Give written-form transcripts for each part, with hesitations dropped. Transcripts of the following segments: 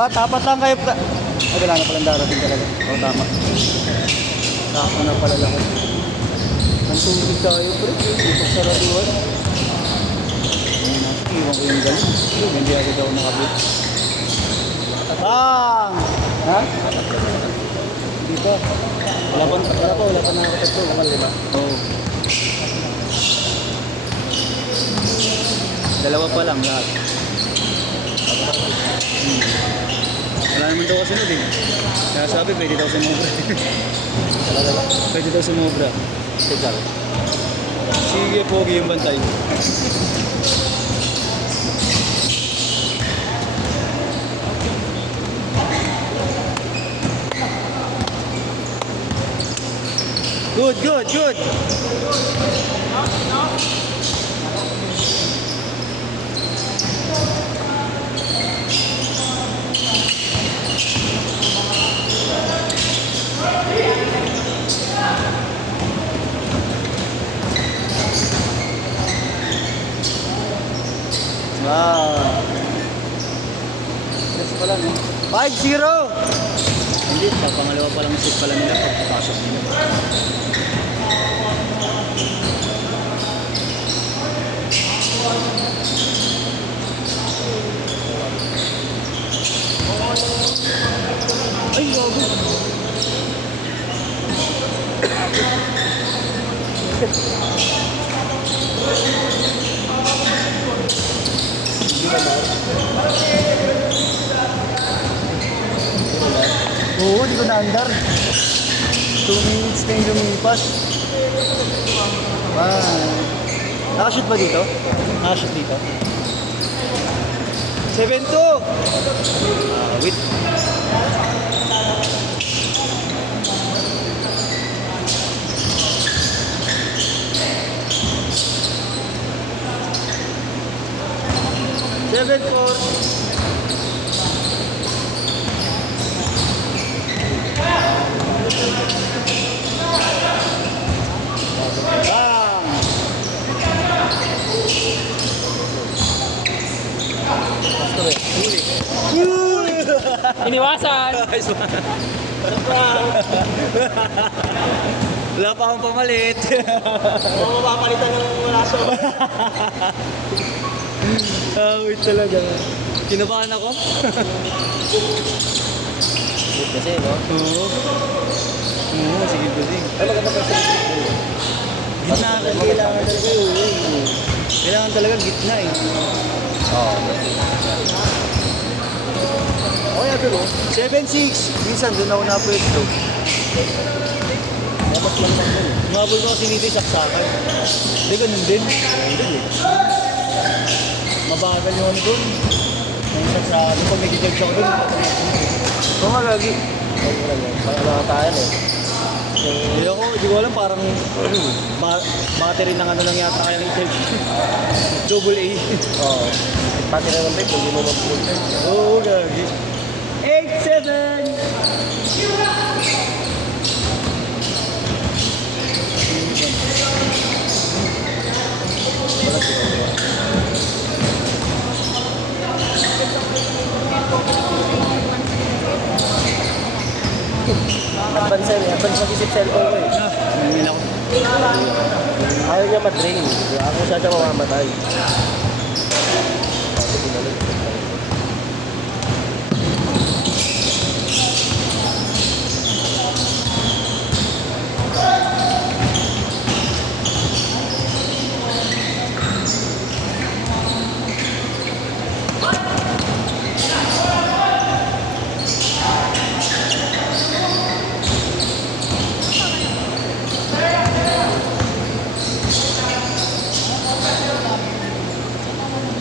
Tapat lang kayo. Ay, wala na palang darating talaga. Oo, tama. Sako na pala lang. Ang tubig tayo, pre. Ipag saraduhan. Iwan ko yung galing. Hindi ako daw nakabit. Bang! Ha? Dito. Wala pa nakakapit ito. Lima. Oo. Dalawa pa lang lahat. Wala naman daw kasi nun eh. Kaya sabi, pwede daw sumobra. Pwede daw sumobra. Sige, pogi yung bantay. Good. Wow. Yes pala, no? 5-0! Hindi, pangalawa pa lang set pala nila pagpapasok nila. Ay, gago! Oo, di ko na-andar. 2 minutes na yung lumipas. Nakashoot ba dito? Nakashoot dito? 7-2! Wait. Iniwasan! Wala pa akong pamalit. Oo, mapapalitan ng raso. Wait talaga. Kinabahan ako. Kasi, no? Oo, sige po din. Ay, maganda kasi. Gitna kasi kailangan talaga. Kailangan talaga gitna eh. Oo. Oh, yan doon. 7-6. Minsan doon ako napwesto. Dapat lang lang doon. Umabol ko kasi dito yung saksakan. Hindi, ganun din. Mabagal yung ano doon. May saksakan. Pag nag-judge ako doon. Oo nga, lagi. Parang tayo eh. Hindi ko alam, parang battery ng ano lang yata kaya ng judge. Double A. Oo. Pati na ng tape, hindi mo mag-pull. Oo, gagi. 8-7! Advance yun eh. Advance mag-isip cellphone ko eh. Nangyayal ako. Ayaw niya mag-drain. Ako siya mamamatay.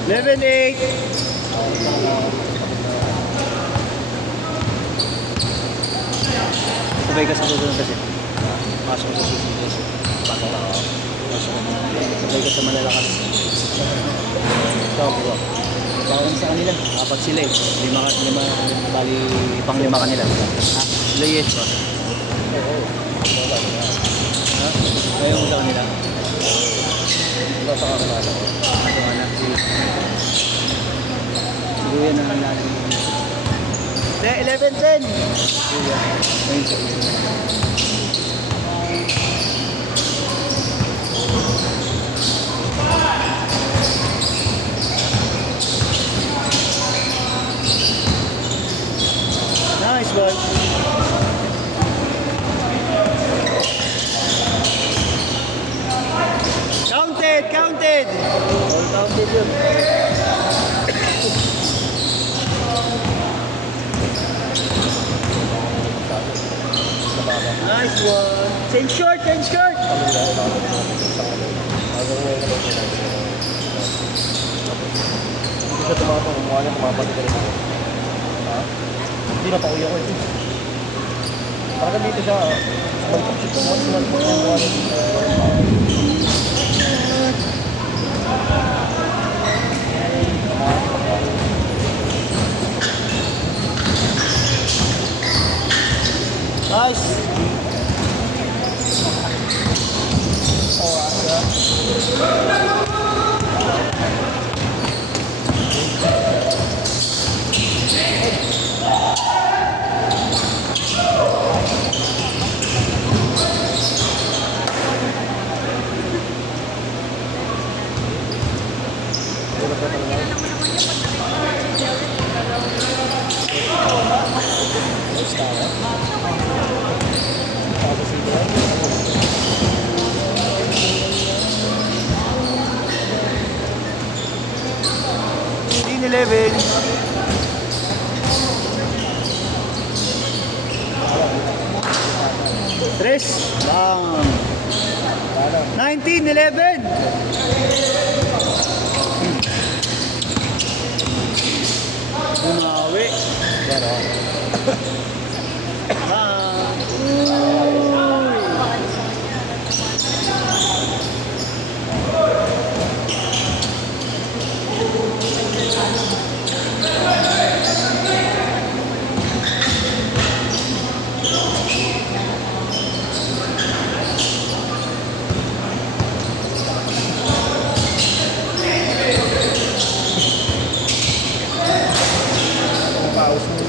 Level 8. Sabay ka sa susunod kasi. Pasok sa susunod. Pasok na ako. Sabay ka sa malalakas. Ikaw po. Bawang sa kanila. Apat sila eh. Bali pang-5 kanila. Ha? Sila yes pa. Ha? Ayaw mo sa kanila. Nasa kanila. Ito nga na. Siguro yan ang lalim. 11-10. Ayun siya. Nice one. Counted, counted. All counted yun. Nice one. Change short, change short. Hindi siya tumapang, mukha niya tumapang ka rin ako. Ha? Hindi na pauwi ako ito. Parang dito siya, once na Nice. tapos ito. 11. Tres. Lang. 19-11. Bumawi. Pero, paus mo.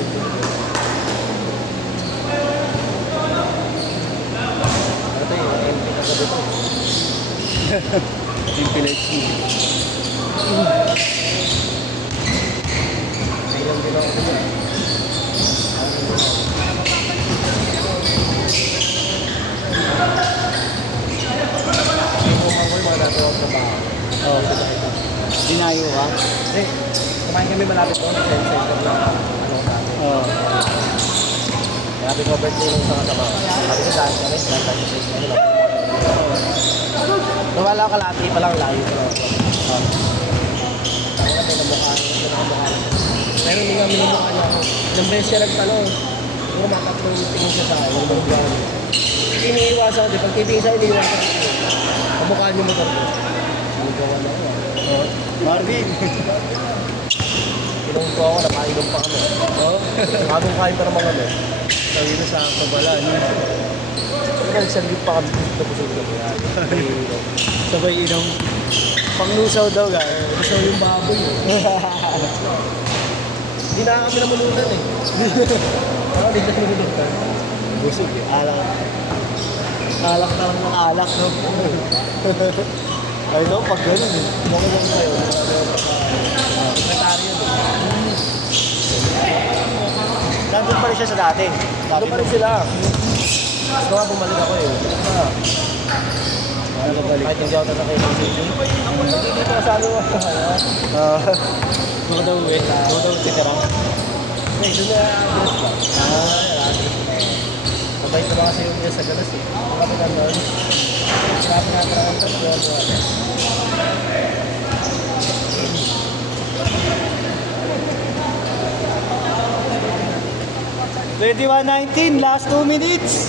Ito yung MP na gabi ko. Impilage mo. Ayun din ako dito. Kung ako yung mga natin ako trabaho. Oh. Dinayo ka? Hindi, kumain kami malapit doon. Center na ano natin. Oh. Sabi ko, birthday nung sa kasama. Sabi ko, daan kami. Daan tayo sa ano lang. Nawala ako kalati pa lang layo. Tayo na pinamukha niya. Pero hindi nga minumukha niya ako. Ilang beses siya nagtanong. Siguro matatlong tingin siya sa akin. Iniiwasan ko. Pag titingin siya, iniiwasan ko. Kamukha niyo motor ko. Sinigawan ako. Oh. Marvin. Tinong ko ako, napainom pa kami. Oh. Bagong kain pa naman kami. Sabi na sa kabala. Pero nagsaglit pa kami. Tapos yung kami. Sabay inom. Panglusaw daw ga. Gusto yung baboy. Hindi na kami namulutan eh. Hindi na namulutan. Busog eh. Alak. Alak na ng alak, no? Ay, no, pag ganun eh. Okay lang sa'yo. Sekretaryo eh. Nandun pa rin siya sa dati. Ano pa rin sila? Gusto nga bumalik ako eh. Ano ka balik? Kahit hindi ako nasakay ng city. Hindi ko kasalo ako. Mga daw eh. Mga daw titira. Hindi, doon na address ba? Mabait na ba kasi yung niya sa galas eh. Kami na doon. Kami na parang tatlo. 21-19, last 2 minutes.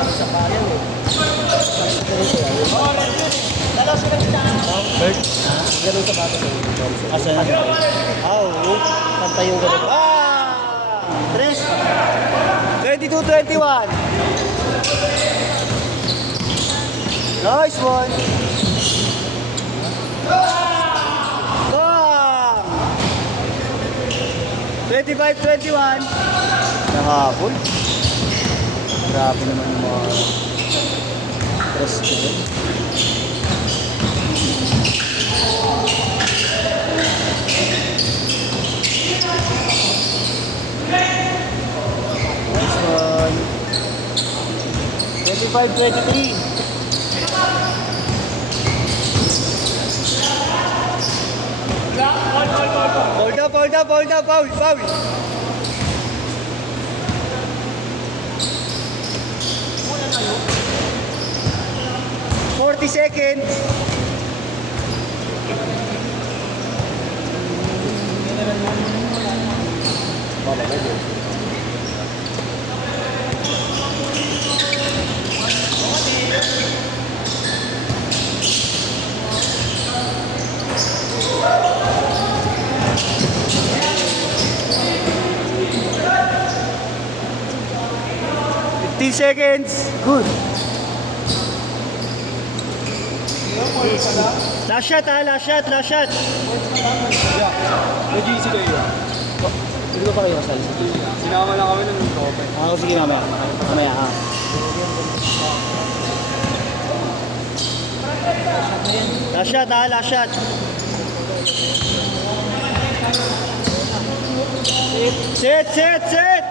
Sa bayan eh. Bert, ganun sa bata sa Asa na? oo. Pantay yung ganun. Tres. 22-21. Nice one. Bang! 25-21. Nakapon. Grabe naman yung mga tres ko dun. Nice one. 25-23. Hold up, foul. 40 seconds. Mama, medyo. Seconds. Good. Last shot. May GC kayo. Hindi ko pa kayo kasali. Sinama lang kami ng tropa. Sige mamaya. Last shot. Set.